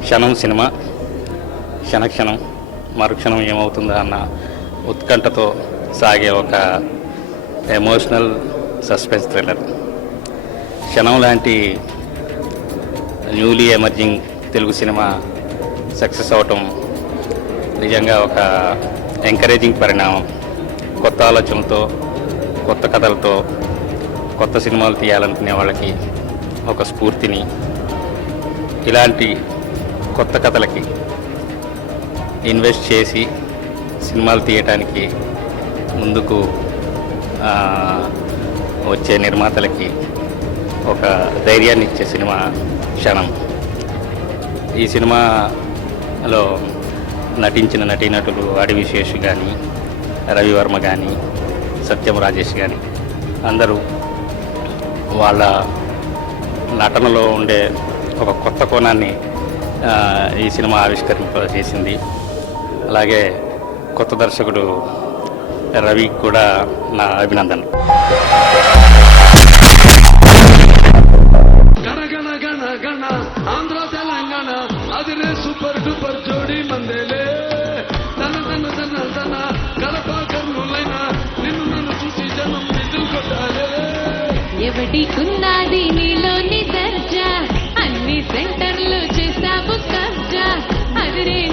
క్షణం సినిమా. క్షణక్షణం మరుక్షణం ఏమవుతుందా అన్న ఉత్కంఠతో సాగే ఒక ఎమోషనల్ సస్పెన్స్ థ్రిల్లర్. క్షణం లాంటి newly emerging Telugu cinema success అవటం నిజంగా ఒక ఎంకరేజింగ్ పరిణామం. కొత్త ఆలోచనలతో కొత్త కథలతో కొత్త సినిమాలు తీయాలనుకునే వాళ్ళకి ఒక స్ఫూర్తిని ఇలాంటి కొత్త కథలకి ఇన్వెస్ట్ చేసి సినిమాలు తీయటానికి ముందుకు వచ్చే నిర్మాతలకి ఒక ధైర్యాన్ని ఇచ్చే సినిమా క్షణం. ఈ సినిమాలో నటించిన నటీనటులు అడివిశేష్ కానీ రవివర్మ కానీ సత్యం రాజేష్ కానీ అందరూ వాళ్ళ నటనలో ఉండే ఒక కొత్త కోణాన్ని ఈ సినిమా ఆవిష్కరింప చేసింది. అలాగే కొత్త దర్శకుడు రవి కూడా నా అభినందనలు. గణ గణ గణ గణ ఆంధ్ర తెలంగాణ అదిరే సూపర్ డూపర్ ఎవడికున్నది నీలోని దర్జా? అన్ని సెంటర్లు చేసావు కబ్జా. అదిరే